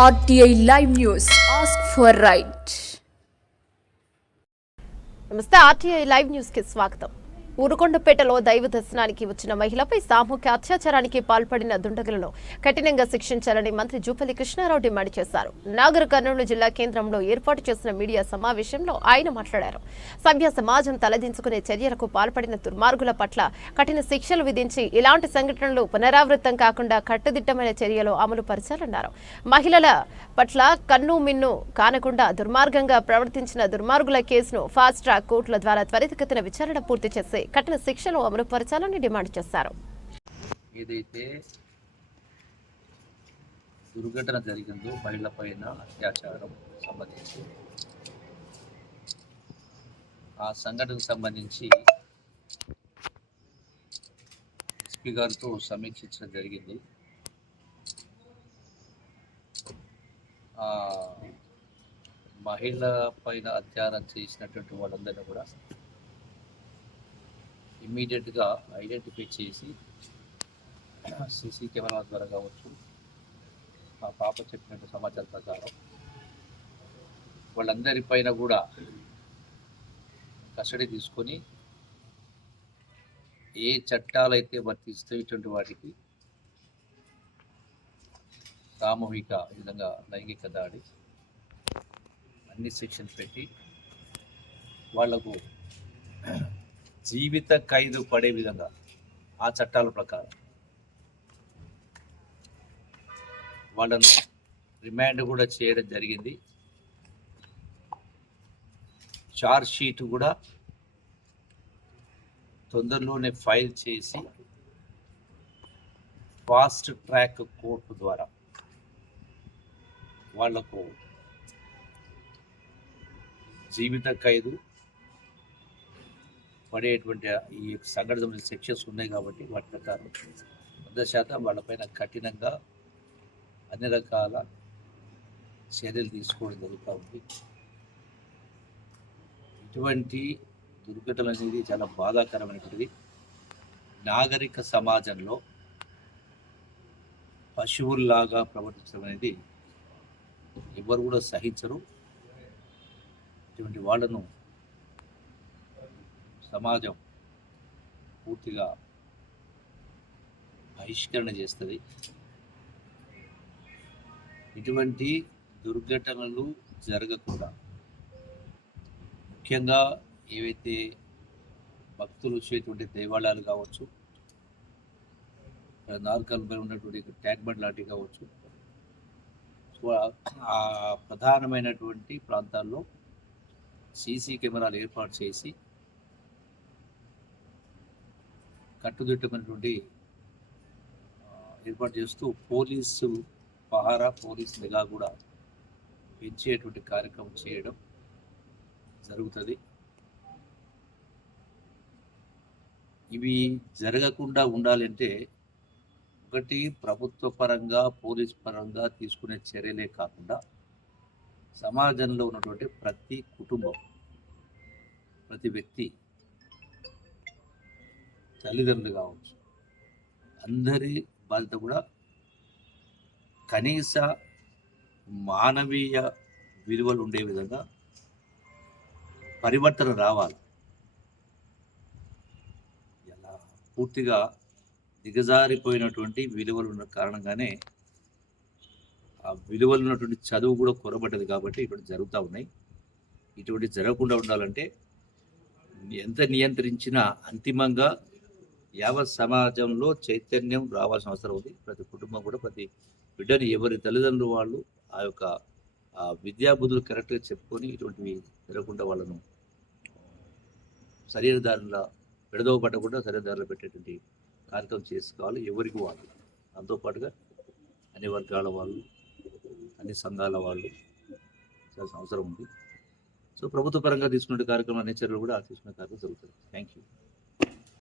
RTI Live News. Ask for right. నమస్తే RTI Live News కి స్వాగతం. ఊరుకొండపేటలో దైవ దర్శనానికి వచ్చిన మహిళపై సామూహిక అత్యాచారానికి పాల్పడిన దుండగులను కఠినంగా శిక్షించాలని మంత్రి జూపల్లి కృష్ణారావు డిమాండ్ చేశారు. నాగర్ కర్నూలు జిల్లా కేంద్రంలో ఏర్పాటు చేసిన మీడియా సమావేశంలో ఆయన మాట్లాడారు. సభ్య సమాజం తలదించుకునే చర్యలకు పాల్పడిన దుర్మార్గుల పట్ల కఠిన శిక్షలు విధించి ఇలాంటి సంఘటనలు పునరావృతం కాకుండా కట్టుదిట్టమైన చర్యలు అమలు పరచాలన్నారు. మహిళల పట్ల కన్ను మిన్ను కానకుండా దుర్మార్గంగా ప్రవర్తించిన దుర్మార్గుల కేసును ఫాస్ట్ ట్రాక్ కోర్టుల ద్వారా త్వరితగతిన విచారణ పూర్తి చేసి కఠిన శిక్షలు అమలు పరచాలని డిమాండ్ చేశారు. ఏదైతే దుర్ఘటన జరిగిందో మహిళ పైన అత్యాచారం సంబంధించి ఆ సంఘటనకు సంబంధించి ఎస్పీ గారితో సమీక్షించడం జరిగింది. ఆ మహిళ పైన అత్యాచారం చేసినటువంటి వాళ్ళందరినీ కూడా ఇమ్మీడియట్గా ఐడెంటిఫై చేసి సీసీ కెమెరా ద్వారా కావచ్చు, ఆ పాప చెప్పినట్టు సమాచారం ప్రకారం వాళ్ళందరిపైన కూడా కస్టడీ తీసుకొని ఏ చట్టాలైతే వర్తిస్తాయో ఇటువంటి వాటికి సామూహిక విధంగా లైంగిక దాడి అన్ని సెక్షన్స్ పెట్టి వాళ్లకు జీవిత ఖైదు పడే విధంగా ఆ చట్టాల ప్రకారం వాళ్ళను రిమాండ్ కూడా చేయడం జరిగింది. చార్జ్ షీట్ కూడా తొందరలోనే ఫైల్ చేసి ఫాస్ట్ ట్రాక్ కోర్టు ద్వారా వాళ్లకు జీవిత ఖైదు పడేటువంటి ఈ సంఘటన సెక్షన్స్ ఉన్నాయి కాబట్టి వాటి ప్రకారం 100% వాళ్ళపైన కఠినంగా అన్ని రకాల చర్యలు తీసుకోవడం జరుగుతూ ఉంది. ఇటువంటి దుర్ఘటన అనేది చాలా బాధాకరమైనటువంటిది. నాగరిక సమాజంలో పశువుల్లాగా ప్రవర్తించడం అనేది ఎవరు కూడా సహించరు. ఇటువంటి వాళ్ళను సమాజం పూర్తిగా బహిష్కరణ చేస్తుంది. ఇటువంటి దుర్ఘటనలు జరగకుండా ముఖ్యంగా ఏవైతే భక్తులు వచ్చేటువంటి దేవాలయాలు కావచ్చు, నార్కల్పై ఉన్నటువంటి ట్యాంక్ బండ్ లాంటివి కావచ్చు, సో ఆ ప్రధానమైనటువంటి ప్రాంతాల్లో సీసీ కెమెరాలు ఏర్పాటు చేసి కట్టుదిట్టమైనటువంటి ఏర్పాటు చేస్తూ పోలీసు పహారా, పోలీసు నిఘా కూడా పెంచేటువంటి కార్యక్రమం చేయడం జరుగుతుంది. ఇవి జరగకుండా ఉండాలంటే ఒకటి ప్రభుత్వ పరంగా, పోలీస్ పరంగా తీసుకునే చర్యలే కాకుండా సమాజంలో ఉన్నటువంటి ప్రతి కుటుంబం, ప్రతి వ్యక్తి, తల్లిదండ్రులు కావచ్చు, అందరి బాధ్యత కూడా కనీస మానవీయ విలువలు ఉండే విధంగా పరివర్తన రావాలి. ఇలా పూర్తిగా దిగజారిపోయినటువంటి విలువలు ఉన్న కారణంగానే ఆ విలువలు ఉన్నటువంటి చదువు కూడా కొరబడ్డది కాబట్టి ఇటువంటి జరుగుతూ ఉన్నాయి. ఇటువంటి జరగకుండా ఉండాలంటే ఎంత నియంత్రించినా అంతిమంగా యావత్ సమాజంలో చైతన్యం రావాల్సిన అవసరం ఉంది. ప్రతి కుటుంబం కూడా ప్రతి బిడ్డని ఎవరి తల్లిదండ్రులు వాళ్ళు ఆ యొక్క విద్యాబుద్ధులు కరెక్ట్గా చెప్పుకొని ఇటువంటివి జరగకుండా వాళ్ళను సరైన దారిలో విడదవ పట్టకుండా సరైన దారిలో పెట్టేటువంటి కార్యక్రమం చేసుకోవాలి. ఎవరికి వాళ్ళు, దాంతోపాటుగా అన్ని వర్గాల వాళ్ళు, అన్ని సంఘాల వాళ్ళు చేయాల్సిన అవసరం ఉంది. సో ప్రభుత్వ పరంగా తీసుకునే కార్యక్రమం అన్ని చర్యలు కూడా తీసుకునే కార్యక్రమం జరుగుతుంది. Thank you.